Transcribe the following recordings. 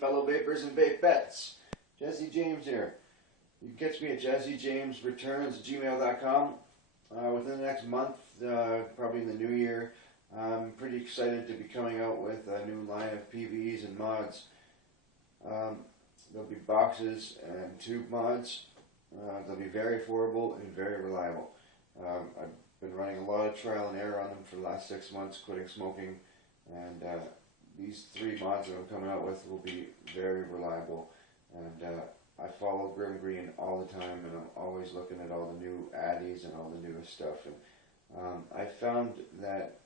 fellow vapors and vape vets. Jessejames here. You can catch me at jessejamesreturns@gmail.com. Within the next month, probably in the new year, I'm pretty excited to be coming out with a new line of PVs and mods. There'll be boxes and tube mods. They'll be very affordable and very reliable. I've been running a lot of trial and error on them for the last 6 months, quitting smoking, and these 3 mods that I'm coming out with will be very reliable. And I follow Grim Green all the time, and I'm always looking at all the new addies and all the newest stuff. And I found that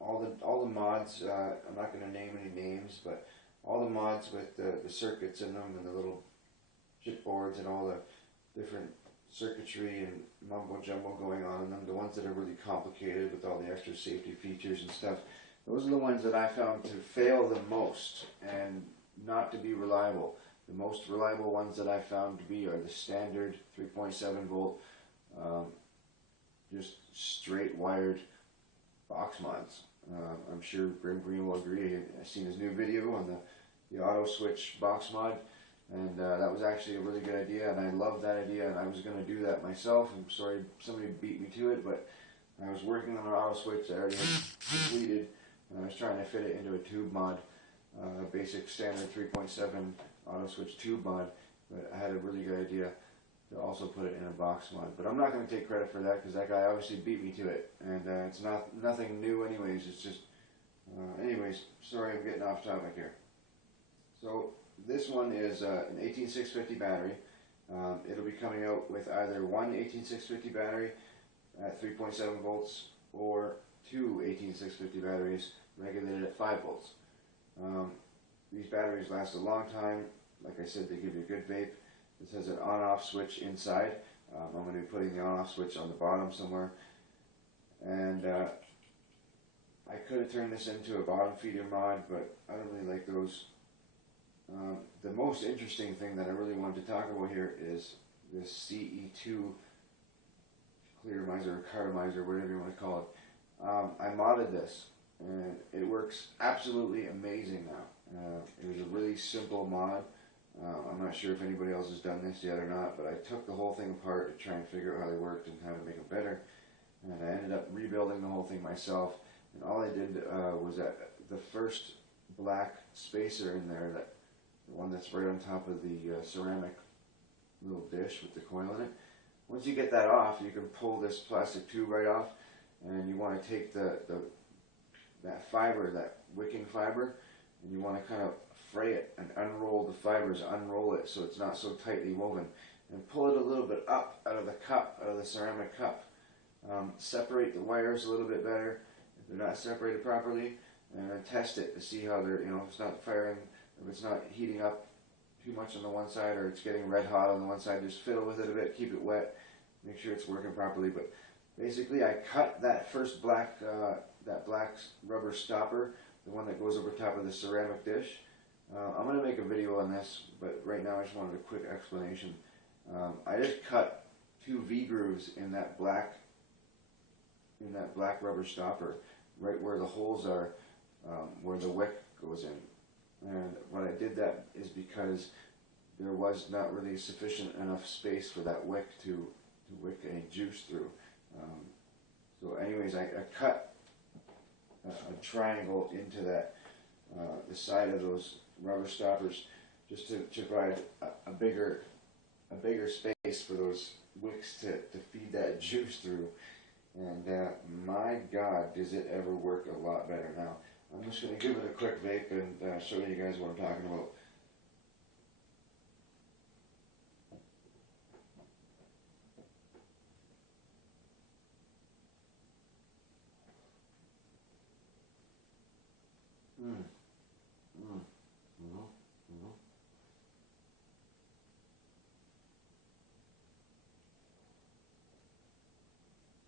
all the mods, I'm not going to name any names, but all the mods with the circuits in them and the little chipboards and all the different circuitry and mumbo jumbo going on in them, the ones that are really complicated with all the extra safety features and stuff, those are the ones that I found to fail the most and not to be reliable. The most reliable ones that I found to be are the standard 3.7 volt, just straight wired box mods. I'm sure Grim Green will agree. I've seen his new video on the auto switch box mod, and that was actually a really good idea, and I love that idea, and I was going to do that myself. I'm sorry somebody beat me to it, but I was working on an auto switch that I already had completed, and I was trying to fit it into a tube mod, a basic standard 3.7 auto switch tube mod, but I had a really good idea to also put it in a box mod. But I'm not going to take credit for that because that guy obviously beat me to it, and it's nothing new anyways. It's just anyways, sorry I'm getting off topic here. So this one is an 18650 battery. It'll be coming out with either one 18650 battery at 3.7 volts or 2 18650 batteries regulated at 5 volts. These batteries last a long time. Like I said, they give you a good vape. This has an on-off switch inside. I'm going to be putting the on-off switch on the bottom somewhere. And I could have turned this into a bottom feeder mod, but I don't really like those. The most interesting thing that I really wanted to talk about here is this CE2 clearomizer or cartomizer, whatever you want to call it. I modded this, and it works absolutely amazing now. It was a really simple mod. I'm not sure if anybody else has done this yet or not, but I took the whole thing apart to try and figure out how they worked and how to make them better. And I ended up rebuilding the whole thing myself. And all I did was that the first black spacer in there, the one that's right on top of the ceramic little dish with the coil in it. Once you get that off, you can pull this plastic tube right off, and you want to take that fiber, that wicking fiber, and you want to kind of fray it and unroll the fibers, unroll it so it's not so tightly woven, and pull it a little bit up out of the cup, out of the ceramic cup. Separate the wires a little bit better if they're not separated properly, and then test it to see how they're, if it's not firing, if it's not heating up too much on the one side, or it's getting red hot on the one side. Just fiddle with it a bit, keep it wet, make sure it's working properly. But basically, I cut that first black rubber stopper, the one that goes over top of the ceramic dish. I'm going to make a video on this, but right now I just wanted a quick explanation. I just cut 2 V-grooves in that black rubber stopper, right where the holes are, where the wick goes in. And what I did that is because there was not really sufficient enough space for that wick to wick any juice through. So anyways, I cut a triangle into that the side of those rubber stoppers, just to provide a bigger space for those wicks to feed that juice through. And my God, does it ever work a lot better now. I'm just going to give it a quick vape and show you guys what I'm talking about.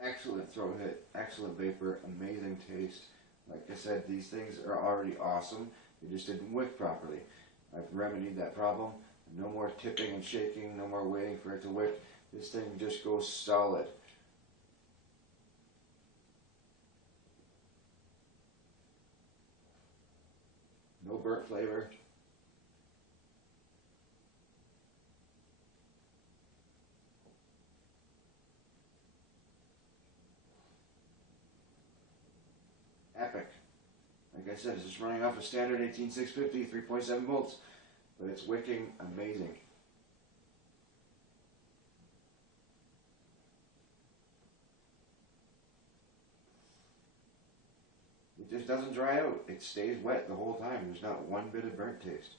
Excellent throat hit, excellent vapor, amazing taste. Like I said, these things are already awesome. They just didn't wick properly. I've remedied that problem. No more tipping and shaking, no more waiting for it to wick. This thing just goes solid. No burnt flavor. I said, it's just running off a standard 18650, 3.7 volts, but it's wicking amazing. It just doesn't dry out. It stays wet the whole time. There's not one bit of burnt taste.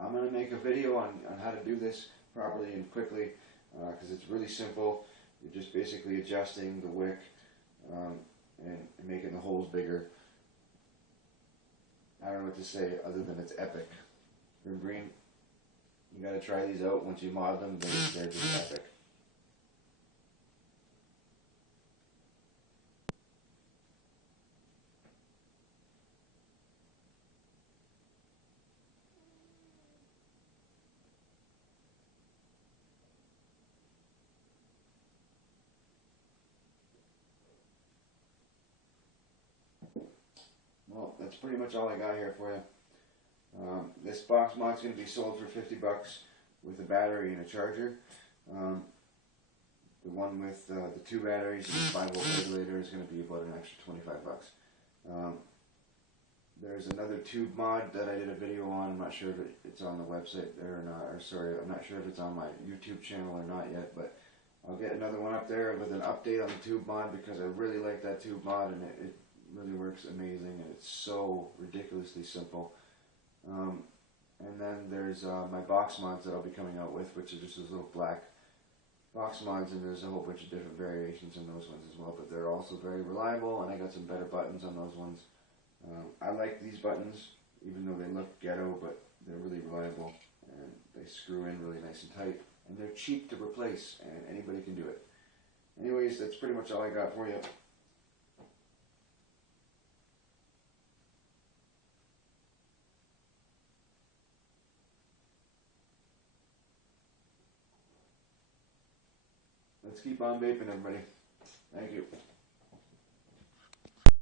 I'm going to make a video on how to do this properly and quickly, because it's really simple. You're just basically adjusting the wick and making the holes bigger. I don't know what to say other than it's epic. Grim Green, you got to try these out. Once you mod them, they're just epic. Well, that's pretty much all I got here for you. This box mod's going to be sold for $50 with a battery and a charger. The one with the 2 batteries and the 5 volt regulator is going to be about an extra $25. There's another tube mod that I did a video on. I'm not sure if it's on the website there or not. Or sorry, I'm not sure if it's on my YouTube channel or not yet, but I'll get another one up there with an update on the tube mod, because I really like that tube mod, and it really works amazing, and it's so ridiculously simple. And then there's my box mods that I'll be coming out with, which are just those little black box mods, and there's a whole bunch of different variations in those ones as well, but they're also very reliable, and I got some better buttons on those ones. I like these buttons, even though they look ghetto, but they're really reliable, and they screw in really nice and tight, and they're cheap to replace, and anybody can do it. Anyways, that's pretty much all I got for you. Let's keep on vaping, everybody. Thank you.